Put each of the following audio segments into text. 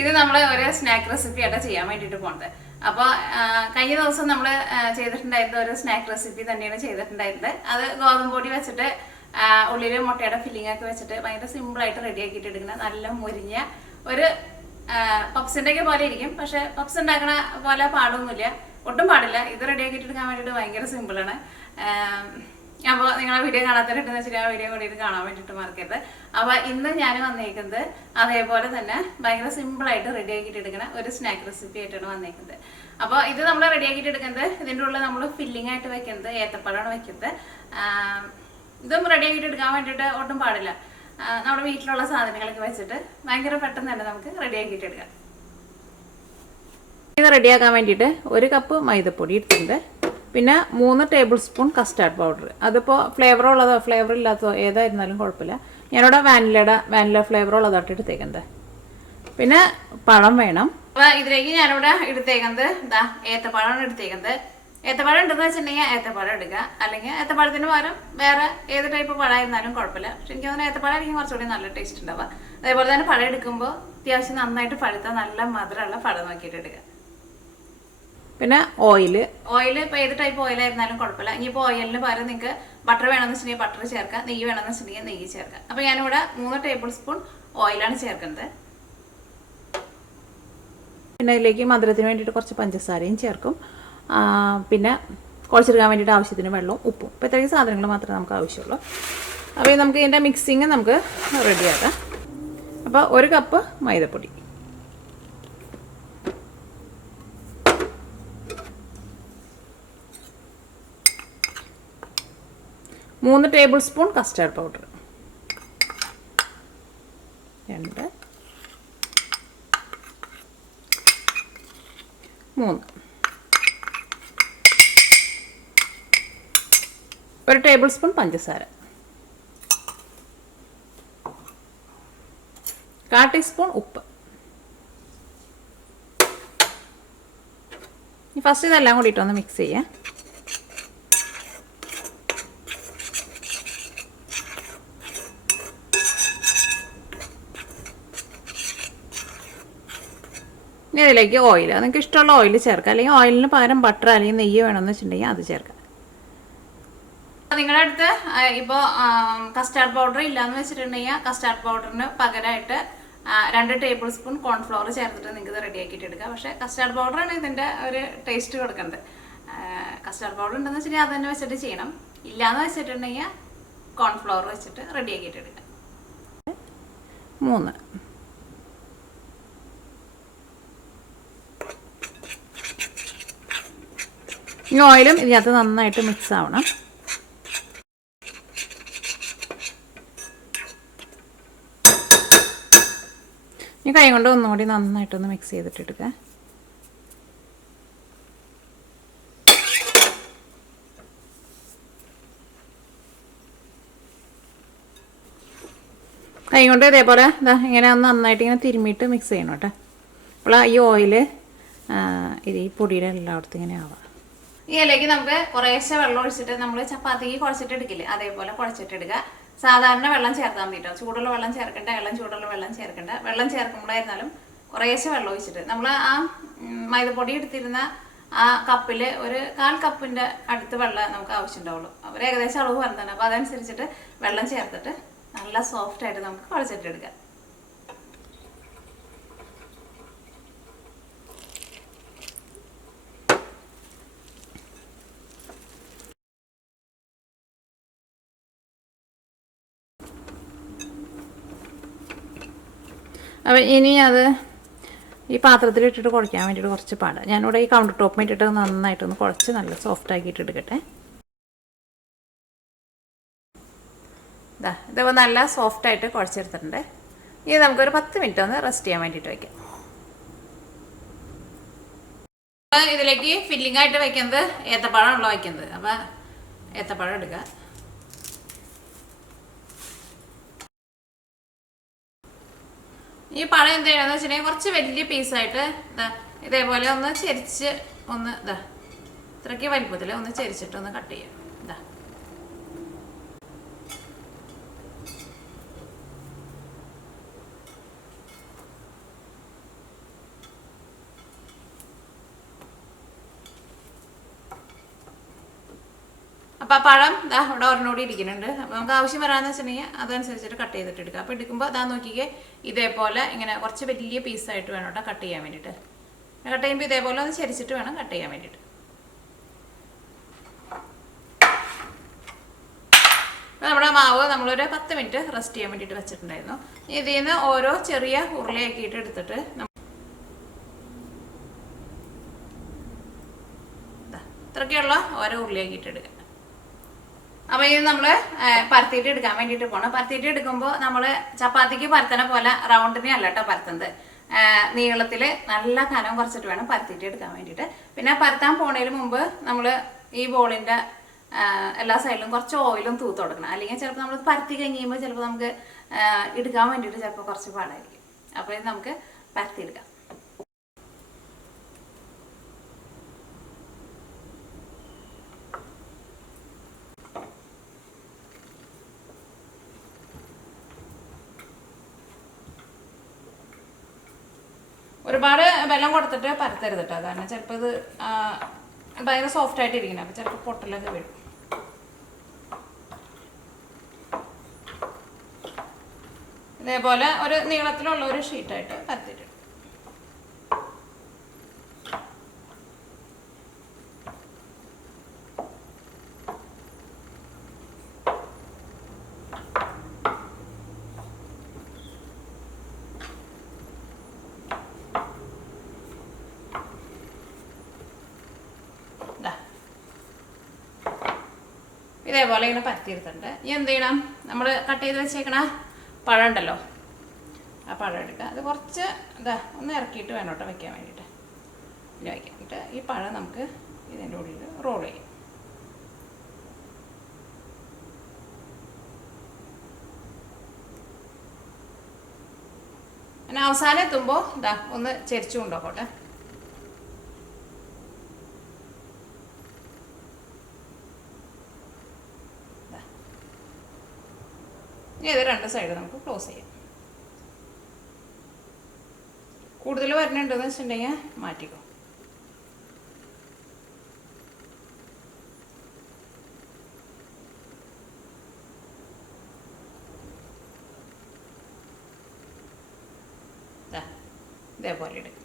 ഇത് നമ്മൾ ഒരു സ്നാക്ക് റെസിപ്പി ആയിട്ട് ചെയ്യാൻ വേണ്ടിയിട്ട് പോകുന്നത്. അപ്പോൾ കഴിഞ്ഞ ദിവസം നമ്മൾ ചെയ്തിട്ടുണ്ടായിരുന്ന ഒരു സ്നാക്ക് റെസിപ്പി തന്നെയാണ് ചെയ്തിട്ടുണ്ടായിരുന്നത്. അത് ഗോതമ്പ് പൊടി വെച്ചിട്ട് ഉള്ളിൽ മുട്ടയുടെ ഫില്ലിംഗ് ഒക്കെ വെച്ചിട്ട് ഭയങ്കര സിമ്പിളായിട്ട് റെഡി ആക്കിയിട്ട് എടുക്കുന്ന നല്ല മുരിഞ്ഞ ഒരു പപ്സിൻ്റെ ഒക്കെ പോലെ ഇരിക്കും. പക്ഷെ പപ്സ് ഉണ്ടാക്കണ പോലെ പാടൊന്നുമില്ല, ഒട്ടും പാടില്ല. ഇത് റെഡി ആക്കിയിട്ട് എടുക്കാൻ വേണ്ടിയിട്ട് ഭയങ്കര സിമ്പിളാണ്. അപ്പോൾ നിങ്ങളെ വീഡിയോ കാണാത്തവരുണ്ടെന്ന് വെച്ചാൽ ആ വീഡിയോ കൂടിയിട്ട് കാണാൻ വേണ്ടിയിട്ട് മറക്കരുത്. അപ്പോൾ ഇന്ന് ഞാൻ വന്നേക്കുന്നത് അതേപോലെ തന്നെ ഭയങ്കര സിമ്പിളായിട്ട് റെഡി ആക്കിയിട്ട് എടുക്കുന്ന ഒരു സ്നാക്ക് റെസിപ്പി ആയിട്ടാണ് വന്നേക്കുന്നത്. അപ്പോൾ ഇത് നമ്മൾ റെഡി ആക്കിയിട്ട് എടുക്കുന്നത്, ഇതിൻ്റെ ഉള്ളിൽ നമ്മൾ ഫില്ലിംഗ് ആയിട്ട് വെക്കുന്നത് ഏത്തപ്പഴമാണ് വെക്കുന്നത്. ഇതും റെഡി ആക്കിയിട്ട് എടുക്കാൻ വേണ്ടിയിട്ട് ഒട്ടും പാടില്ല. നമ്മുടെ വീട്ടിലുള്ള സാധനങ്ങളൊക്കെ വെച്ചിട്ട് ഭയങ്കര പെട്ടെന്ന് തന്നെ നമുക്ക് റെഡി ആക്കിയിട്ട് എടുക്കാം. ഇത് റെഡിയാക്കാൻ വേണ്ടിയിട്ട് 1 കപ്പ് മൈദപ്പൊടി എടുത്തിട്ടുണ്ട്. പിന്നെ 3 ടേബിൾ സ്പൂൺ കസ്റ്റാർഡ് പൗഡർ. അതിപ്പോൾ ഫ്ലേവർ ഉള്ളതോ ഫ്ലേവർ ഇല്ലാത്തതോ ഏതായിരുന്നാലും കുഴപ്പമില്ല. ഞാനിവിടെ വാനില ഫ്ലേവർ ഉള്ളതായിട്ട് എടുത്തേക്കുന്നത്. പിന്നെ പഴം വേണം. അപ്പോൾ ഇതിലേക്ക് ഞാനിവിടെ എടുത്തേക്കുന്നത് ഏത്തപ്പഴമാണ് എടുത്തേക്കുന്നത്. ഏത്തപ്പഴം ഉണ്ടെന്ന് വെച്ചിട്ടുണ്ടെങ്കിൽ ഏത്തപ്പഴം എടുക്കുക, അല്ലെങ്കിൽ ഏത്തപ്പഴത്തിന് പകരം വേറെ ഏത് ടൈപ്പ് പഴമായിരുന്നാലും കുഴപ്പമില്ല. പക്ഷെ എനിക്ക് തോന്നുന്നു ഏത്തപ്പഴം ആയിരിക്കും കുറച്ചുകൂടി നല്ല ടേസ്റ്റ് ഉണ്ടാവുക. അതേപോലെ തന്നെ പഴം എടുക്കുമ്പോൾ അത്യാവശ്യം നന്നായിട്ട് പഴുത്ത നല്ല മധുരമുള്ള പഴം നോക്കിയിട്ട് എടുക്കുക. പിന്നെ ഓയിൽ ഇപ്പോൾ ഏത് ടൈപ്പ് ഓയിലായിരുന്നാലും കുഴപ്പമില്ല. ഇനിയിപ്പോൾ ഓയിലിന് പകരം നിങ്ങൾക്ക് ബട്ടർ വേണമെന്ന് വെച്ചിട്ടുണ്ടെങ്കിൽ ബട്ടർ ചേർക്കുക, നെയ്യ് വേണമെന്ന് വെച്ചിട്ടുണ്ടെങ്കിൽ നെയ്യ് ചേർക്കുക. അപ്പോൾ ഞാനിവിടെ 3 ടേബിൾ സ്പൂൺ ഓയിലാണ് ചേർക്കുന്നത്. പിന്നെ അതിലേക്ക് മധുരത്തിന് വേണ്ടിയിട്ട് കുറച്ച് പഞ്ചസാരയും ചേർക്കും. പിന്നെ കുഴച്ചെടുക്കാൻ വേണ്ടിയിട്ട് ആവശ്യത്തിന് വെള്ളവും ഉപ്പും. അപ്പോൾ ഇത്രയും സാധനങ്ങൾ മാത്രമേ നമുക്ക് ആവശ്യമുള്ളൂ. അപ്പോൾ നമുക്ക് ഇതിൻ്റെ മിക്സിങ് നമുക്ക് റെഡിയാക്കാം. അപ്പോൾ 1 കപ്പ് മൈദപ്പൊടി, 3 table spoon custard powder, 2, 3, 1 table spoon പഞ്ചസാര, 1/4 ടീസ്പൂൺ ഉപ്പ്. ഫസ്റ്റ് ഇതെല്ലാം കൂടിയിട്ടൊന്ന് മിക്സ് ചെയ്യാം. ഇനി ഇതിലേക്ക് ഓയിൽ, നിങ്ങൾക്ക് ഇഷ്ടമുള്ള ഓയിൽ ചേർക്കാം, അല്ലെങ്കിൽ ഓയിലിന് പകരം ബട്ടർ അല്ലെങ്കിൽ നെയ്യ് വേണമെന്ന് വെച്ചിട്ടുണ്ടെങ്കിൽ അത് ചേർക്കാം. നിങ്ങളുടെ അടുത്ത് ഇപ്പോൾ കസ്റ്റാർഡ് പൗഡർ ഇല്ലയെന്ന് വെച്ചിട്ടുണ്ടെങ്കിൽ കസ്റ്റാർഡ് പൗഡറിന് പകരമായിട്ട് 2 ടേബിൾ സ്പൂൺ കോൺഫ്ലവർ ചേർത്തിട്ട് നിങ്ങൾക്ക് ഇത് റെഡി ആക്കിയിട്ട് എടുക്കാം. പക്ഷേ കസ്റ്റാർഡ് പൗഡറാണ് ഇതിൻ്റെ ഒരു ടേസ്റ്റ് കൊടുക്കുന്നത്. കസ്റ്റാർഡ് പൗഡർ ഉണ്ടെന്ന് വെച്ചിട്ടുണ്ടെങ്കിൽ അത് തന്നെ വെച്ചിട്ട് ചെയ്യണം. ഇല്ലയെന്ന് വെച്ചിട്ടുണ്ടെങ്കിൽ കോൺഫ്ലവർ വെച്ചിട്ട് റെഡി ആക്കിയിട്ട് എടുക്കാം. 3, ഈ ഓയിലും ഇതിനകത്ത് നന്നായിട്ട് മിക്സ് ആവണം. ഈ കൈ കൊണ്ട് ഒന്നുകൂടി നന്നായിട്ടൊന്ന് മിക്സ് ചെയ്തിട്ടെടുക്കുക. കൈ കൊണ്ട് ഇതേപോലെ ഇങ്ങനെ ഒന്ന് നന്നായിട്ട് ഇങ്ങനെ തിരുമ്മിയിട്ട് മിക്സ് ചെയ്യണം കേട്ടോ. അപ്പോൾ ഈ ഓയിൽ ഇത് ഈ പൊടിയുടെ എല്ലായിടത്തും ഇങ്ങനെ ആവാം. ഈ ഇലയ്ക്ക് നമുക്ക് കുറേശ്ശെ വെള്ളം ഒഴിച്ചിട്ട് നമ്മൾ ചപ്പാത്തിക്ക് കുഴച്ചിട്ട് എടുക്കില്ലേ, അതേപോലെ കുഴച്ചിട്ടെടുക്കുക. സാധാരണ വെള്ളം ചേർത്താൽ മതി കേട്ടോ. ചൂടുള്ള വെള്ളം ചേർക്കണ്ട, ചൂടുള്ള വെള്ളം ചേർക്കണ്ട. വെള്ളം ചേർക്കുമ്പോഴായിരുന്നാലും കുറേശ്ശെ വെള്ളം ഒഴിച്ചിട്ട് നമ്മൾ ആ മൈദപ്പൊടി എടുത്തിരുന്ന ആ കപ്പിൽ ഒരു 1/4 കപ്പിൻ്റെ അടുത്ത് വെള്ളം നമുക്ക് ആവശ്യമുണ്ടാവുള്ളൂ. അവർ ഏകദേശം അളവ് പറഞ്ഞതാണ്. അപ്പോൾ അതനുസരിച്ചിട്ട് വെള്ളം ചേർത്തിട്ട് നല്ല സോഫ്റ്റായിട്ട് നമുക്ക് കുഴച്ചിട്ടെടുക്കാം. അപ്പം ഇനി അത് ഈ പാത്രത്തിൽ ഇട്ടിട്ട് കുഴയ്ക്കാൻ വേണ്ടിയിട്ട് കുറച്ച് പാടാണ്. ഞാനിവിടെ ഈ കൗണ്ടർ ടോപ്പ് ഇട്ടിട്ട് നന്നായിട്ടൊന്ന് കുഴച്ച് നല്ല സോഫ്റ്റ് ആക്കിയിട്ട് എടുക്കട്ടെ. ഇതിപ്പോൾ നല്ല സോഫ്റ്റായിട്ട് കുഴച്ചെടുത്തിട്ടുണ്ട്. ഇനി നമുക്കൊരു 10 മിനിറ്റ് ഒന്ന് റെസ്റ്റ് ചെയ്യാൻ വേണ്ടിയിട്ട് വയ്ക്കാം. ഇതിലേക്ക് ഫില്ലിംഗ് ആയിട്ട് വയ്ക്കുന്നത് ഏത്തപ്പഴമാണല്ലോ വയ്ക്കുന്നത്. അപ്പോൾ ഏത്തപ്പഴം എടുക്കുക. ഈ പഴം എന്ത് ചെയ്യണമെന്ന് വെച്ചിട്ടുണ്ടെങ്കിൽ കുറച്ച് വലിയ പീസായിട്ട് ഇതേപോലെ ഒന്ന് ചെരിച്ച് ഒന്ന് ഇത്രയ്ക്ക് വലിപ്പത്തിൽ ഒന്ന് ചെരിച്ചിട്ട് ഒന്ന് കട്ട് ചെയ്യാം. അപ്പോൾ ആ പഴം ഇതാ ഇവിടെ ഒരെണ്ണോടി ഇരിക്കുന്നുണ്ട്. അപ്പോൾ നമുക്ക് ആവശ്യം വരാമെന്ന് വെച്ചിട്ടുണ്ടെങ്കിൽ അതനുസരിച്ചിട്ട് കട്ട് ചെയ്തിട്ട് എടുക്കുക. അപ്പോൾ എടുക്കുമ്പോൾ അതാ നോക്കിക്കേ ഇതേപോലെ ഇങ്ങനെ കുറച്ച് വലിയ പീസായിട്ട് വേണം കേട്ടോ കട്ട് ചെയ്യാൻ വേണ്ടിയിട്ട്. കട്ട് ചെയ്യുമ്പോൾ ഇതേപോലെ ഒന്ന് ചരിച്ചിട്ട് വേണം കട്ട് ചെയ്യാൻ വേണ്ടിയിട്ട്. നമ്മുടെ മാവ് നമ്മളൊരു 10 മിനിറ്റ് റെസ്റ്റ് ചെയ്യാൻ വേണ്ടിയിട്ട് വെച്ചിട്ടുണ്ടായിരുന്നു. ഇതിൽ നിന്ന് ഓരോ ചെറിയ ഉരുളയാക്കിയിട്ട് എടുത്തിട്ട് ഇത്രയ്ക്കുള്ള ഓരോ ഉരുളയാക്കിയിട്ട് എടുക്കുക. അപ്പോൾ ഇത് നമ്മൾ പരത്തിയിട്ട് എടുക്കാൻ വേണ്ടിയിട്ട് പോകണം. പരത്തിയിട്ട് എടുക്കുമ്പോൾ നമ്മൾ ചപ്പാത്തിക്ക് പരത്തണ പോലെ റൗണ്ടിനെ അല്ല കേട്ടോ പരത്തുന്നത്. നീളത്തിൽ നല്ല കനം കുറച്ചിട്ട് വേണം പരത്തിയിട്ട് എടുക്കാൻ വേണ്ടിയിട്ട്. പിന്നെ പരത്താൻ പോണതിന് മുമ്പ് നമ്മൾ ഈ ബോളിൻ്റെ എല്ലാ സൈഡിലും കുറച്ച് ഓയിലും തൂത്ത് കൊടുക്കണം. അല്ലെങ്കിൽ ചിലപ്പോൾ നമ്മൾ പരത്തി കഴിയുമ്പോൾ ചിലപ്പോൾ നമുക്ക് എടുക്കാൻ വേണ്ടിയിട്ട് ചിലപ്പോൾ കുറച്ച് പാടായിരിക്കും. അപ്പോൾ ഇത് നമുക്ക് പരത്തിയെടുക്കാം. ഒരുപാട് വെള്ളം കൊടുത്തിട്ട് പരത്തരുത് കേട്ടോ. കാരണം ചിലപ്പോൾ ഇത് ഭയങ്കര സോഫ്റ്റ് ആയിട്ട് ഇരിക്കണം. അപ്പോൾ ചിലപ്പോൾ പൊട്ടലൊക്കെ വീഴും. ഇതേപോലെ ഒരു നീളത്തിലുള്ള ഒരു ഷീറ്റായിട്ട് പരത്തിയിട്ട് ഇതേപോലെ ഇങ്ങനെ പരത്തിയെടുത്തിട്ടുണ്ട്. ഇനി എന്ത് ചെയ്യണം, നമ്മൾ കട്ട് ചെയ്ത് വെച്ചേക്കണ പഴം ഉണ്ടല്ലോ, ആ പഴം എടുക്കുക. അത് കുറച്ച് ഒന്ന് ഇറക്കിയിട്ട് വേണം കേട്ടോ വെക്കാൻ വേണ്ടിയിട്ട്. ഇല്ല വയ്ക്കാൻ വേണ്ടിയിട്ട് ഈ പഴം നമുക്ക് ഇതിൻ്റെ ഉള്ളിൽ റോൾ ചെയ്യും. പിന്നെ അവസാനം എത്തുമ്പോൾ ഒന്ന് ചെരിച്ചു കൊണ്ടുപോകട്ടെ. ഇത് രണ്ട് സൈഡ് നമുക്ക് ക്ലോസ് ചെയ്യാം. കൂടുതൽ വരണുണ്ടെന്ന് വെച്ചിട്ടുണ്ടെങ്കിൽ മാറ്റിക്കോ. ഇതേപോലെ എടുക്കും.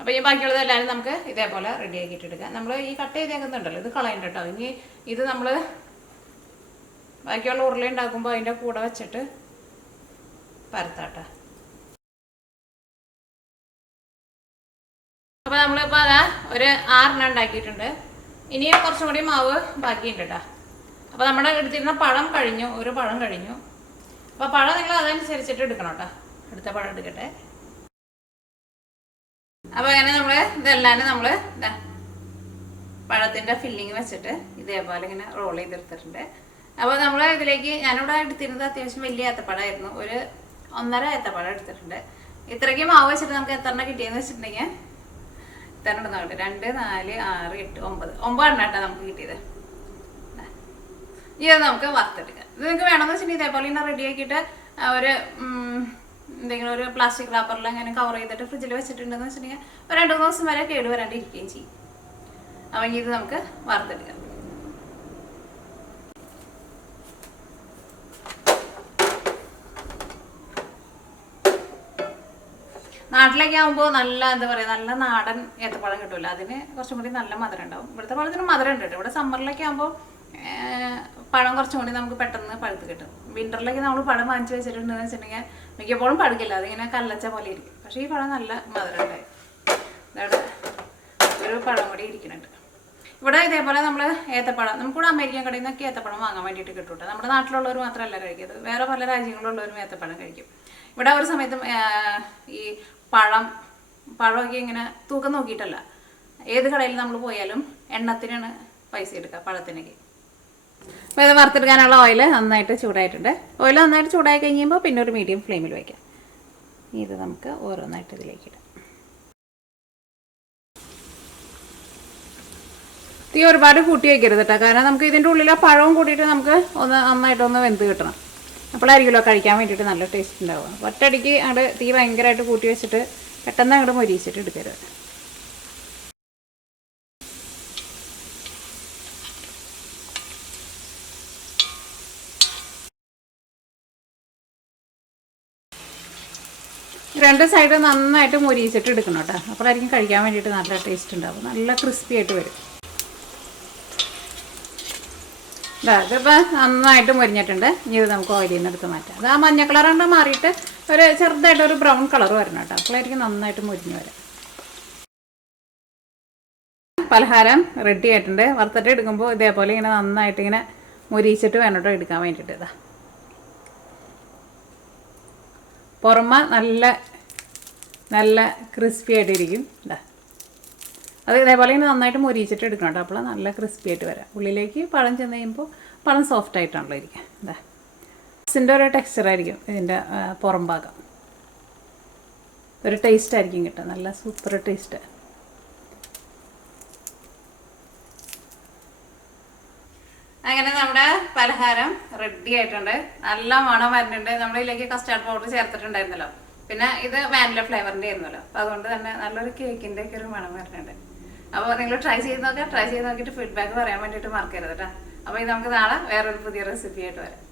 അപ്പോൾ ഈ ബാക്കിയുള്ളത് എല്ലാവരും നമുക്ക് ഇതേപോലെ റെഡി ആക്കിയിട്ട് എടുക്കാം. നമ്മൾ ഈ കട്ട് ചെയ്തേക്കുന്നുണ്ടല്ലോ ഇത് കളയണ്ട കേട്ടോ. ഇനി ഇത് നമ്മൾ ബാക്കിയുള്ള ഉരുള ഉണ്ടാക്കുമ്പോൾ അതിൻ്റെ കൂടെ വെച്ചിട്ട് പരത്താട്ടോ. അപ്പോൾ നമ്മളിപ്പോൾ അതാ ഒരു 6 ഉണ്ടാക്കിയിട്ടുണ്ട്. ഇനിയും കുറച്ചും കൂടി മാവ് ബാക്കിയുണ്ട് കേട്ടോ. അപ്പോൾ നമ്മുടെ എടുത്തിരുന്ന പഴം കഴിഞ്ഞു, ഒരു പഴം കഴിഞ്ഞു. അപ്പോൾ പഴം നിങ്ങൾ അതനുസരിച്ചിട്ട് എടുക്കണം കേട്ടോ. അടുത്ത പഴം എടുക്കട്ടെ. അപ്പോൾ അങ്ങനെ നമ്മൾ ഇതെല്ലാം നമ്മൾ പഴത്തിൻ്റെ ഫില്ലിങ് വെച്ചിട്ട് ഇതേപോലെ ഇങ്ങനെ റോൾ ചെയ്തെടുത്തിട്ടുണ്ട്. അപ്പോൾ നമ്മൾ ഇതിലേക്ക് ഞാനിവിടെ എടുത്തിരുന്നത് അത്യാവശ്യം വലിയ ഏത്തപ്പഴമായിരുന്നു. ഒരു 1.5 ഏത്തപ്പഴം എടുത്തിട്ടുണ്ട്. ഇത്രയ്ക്ക് മാവ് വെച്ചിട്ട് നമുക്ക് എത്ര എണ്ണം കിട്ടിയെന്ന് വെച്ചിട്ടുണ്ടെങ്കിൽ എത്ര എണ്ണം കിട്ടും? 2, 4, 6, 8, 9 എണ്ണം കേട്ടോ നമുക്ക് കിട്ടിയത്. ഇത് നമുക്ക് വറുത്തെടുക്കാം. ഇത് നിങ്ങൾക്ക് വേണമെന്ന് വെച്ചിട്ടുണ്ടെങ്കിൽ ഇതേപോലെ ഇങ്ങനെ റെഡി ആക്കിയിട്ട് ഒരു എന്തെങ്കിലും ഒരു പ്ലാസ്റ്റിക് റാപ്പറിൽ അങ്ങനെ കവർ ചെയ്തിട്ട് ഫ്രിഡ്ജിൽ വെച്ചിട്ടുണ്ടെന്ന് വെച്ചിട്ടുണ്ടെങ്കിൽ ഒരു 2-3 ദിവസം വരെ കേട് വരാണ്ടിരിക്കുകയും ചെയ്യും. അപ്പം ഇത് നമുക്ക് വറുത്തെടുക്കാം. നാട്ടിലേക്ക് ആകുമ്പോൾ നല്ല എന്താ പറയുക, നല്ല നാടൻ ഏത്തപ്പഴം കിട്ടുമല്ലോ, അതിന് കുറച്ചും കൂടി നല്ല മധുരം ഉണ്ടാവും. ഇവിടുത്തെ പഴത്തിന് മധുരം ഉണ്ട് കേട്ടോ. ഇവിടെ സമ്മറിലൊക്കെ ആകുമ്പോൾ പഴം കുറച്ചും കൂടി നമുക്ക് പെട്ടെന്ന് പഴുത്ത് കിട്ടും. വിൻ്ററിലേക്ക് നമ്മൾ പഴം വാങ്ങിച്ച് വെച്ചിട്ടുണ്ടെന്ന് വെച്ചിട്ടുണ്ടെങ്കിൽ മിക്കപ്പോഴും പഴുക്കില്ല, അതിങ്ങനെ കല്ലച്ച പോലെ ഇരിക്കും. പക്ഷേ ഈ പഴം നല്ല മധുരം ഉണ്ടായി. ഇതവിടെ ഒരു പഴം കൂടി ഇരിക്കുന്നുണ്ട്. ഇവിടെ ഇതേപോലെ നമ്മൾ ഏത്തപ്പഴം നമുക്കിവിടെ അമേരിക്കൻ കടയിൽ നിന്നൊക്കെ ഏത്തപ്പഴം വാങ്ങാൻ വേണ്ടിയിട്ട് കിട്ടും. നമ്മുടെ നാട്ടിലുള്ളവർ മാത്രമല്ല കഴിക്കുന്നത്, വേറെ പല രാജ്യങ്ങളിലുള്ളവരും ഏത്തപ്പഴം കഴിക്കും. ഇവിടെ ഒരു സമയത്തും ഈ പഴമൊക്കെ ഇങ്ങനെ തൂക്കം നോക്കിയിട്ടല്ല, ഏത് കടയിൽ നമ്മൾ പോയാലും എണ്ണത്തിനാണ് പൈസ എടുക്കുക, പഴത്തിനൊക്കെ. അപ്പോൾ ഇത് വറുത്തെടുക്കാനുള്ള ഓയിൽ നന്നായിട്ട് ചൂടായിട്ടുണ്ട്. ഓയിൽ നന്നായിട്ട് ചൂടായി കഴിയുമ്പോൾ പിന്നെ ഒരു മീഡിയം ഫ്ലെയിമിൽ വയ്ക്കാം. ഇത് നമുക്ക് ഓരോന്നായിട്ട് ഇതിലേക്ക് ഇടാം. തീ ഒരുപാട് കൂട്ടി വയ്ക്കരുത് കേട്ടോ, കാരണം നമുക്ക് ഇതിൻ്റെ ഉള്ളിൽ ആ പഴവും കൂട്ടിയിട്ട് നമുക്ക് നന്നായിട്ടൊന്ന് വെന്ത് കിട്ടണം. അപ്പോഴായിരിക്കുമല്ലോ കഴിക്കാൻ വേണ്ടിയിട്ട് നല്ല ടേസ്റ്റ് ഉണ്ടാവുക. ഒറ്റയടിക്ക് അങ്ങോട്ട് തീ ഭയങ്കരമായിട്ട് കൂട്ടി വെച്ചിട്ട് പെട്ടെന്ന് അങ്ങോട്ട് മൊരിയിച്ചിട്ട് എടുക്കരുത്. രണ്ട് സൈഡ് നന്നായിട്ട് മുരിയിച്ചിട്ട് എടുക്കണം കേട്ടോ. അപ്പോഴായിരിക്കും കഴിക്കാൻ വേണ്ടിയിട്ട് നല്ല ടേസ്റ്റ് ഉണ്ടാവും. നല്ല ക്രിസ്പി ആയിട്ട് വരും. ഇതിപ്പോൾ നന്നായിട്ട് മുരിഞ്ഞിട്ടുണ്ട്. ഇനി ഇത് നമുക്ക് ഓയിലിൽ നിന്ന് എടുത്ത് മാറ്റാം. അത് ആ മഞ്ഞ കളർ കൊണ്ട് മാറിയിട്ട് ഒരു ചെറുതായിട്ട് ഒരു ബ്രൗൺ കളർ വരണം കേട്ടോ. അപ്പോഴായിരിക്കും നന്നായിട്ട് മുരിഞ്ഞ് വരാം. പലഹാരം റെഡി ആയിട്ടുണ്ട്. വറുത്തിട്ട് എടുക്കുമ്പോൾ ഇതേപോലെ ഇങ്ങനെ നന്നായിട്ട് ഇങ്ങനെ മുരിയിച്ചിട്ട് വേണം കേട്ടോ എടുക്കാൻ വേണ്ടിയിട്ട്. ഇതാ പുറമെ നല്ല ക്രിസ്പി ആയിട്ടിരിക്കും. ഇതാ അത് ഇതേപോലെ ഇങ്ങനെ നന്നായിട്ട് മുരിയിച്ചിട്ട് എടുക്കണം കേട്ടോ. അപ്പോൾ നല്ല ക്രിസ്പി ആയിട്ട് വരാം. ഉള്ളിലേക്ക് പഴം ചെന്ന് കഴിയുമ്പോൾ പഴം സോഫ്റ്റ് ആയിട്ടാണല്ലോ ഇരിക്കുക. ഇതാ ഇതിൻ്റെ ഒരു ടെക്സ്ചറായിരിക്കും ഇതിൻ്റെ പുറം ഭാഗം. ഒരു ടേസ്റ്റ് ആയിരിക്കും കിട്ടുക. നല്ല സൂപ്പർ ടേസ്റ്റ്. അങ്ങനെ നമ്മുടെ പലഹാരം റെഡി ആയിട്ടുണ്ട്. നല്ല മണം വരുന്നുണ്ട്. നമ്മളിതിലേക്ക് കസ്റ്റാർഡ് പൗഡർ ചേർത്തിട്ടുണ്ടായിരുന്നല്ലോ. പിന്നെ ഇത് വാനില ഫ്ലേവറിൻ്റെ ആയിരുന്നല്ലോ. അപ്പോൾ അതുകൊണ്ട് തന്നെ നല്ലൊരു കേക്കിൻ്റെ ഒക്കെ ഒരു മണം വരുന്നുണ്ട്. അപ്പോൾ നിങ്ങൾ ട്രൈ ചെയ്ത് നോക്കിയിട്ട് ഫീഡ്ബാക്ക് പറയാൻ വേണ്ടിയിട്ട് മറക്കരുത് കേട്ടോ. അപ്പോൾ ഇത് നമുക്ക് നാളെ വേറൊരു പുതിയ റെസിപ്പി ആയിട്ട് വരാം.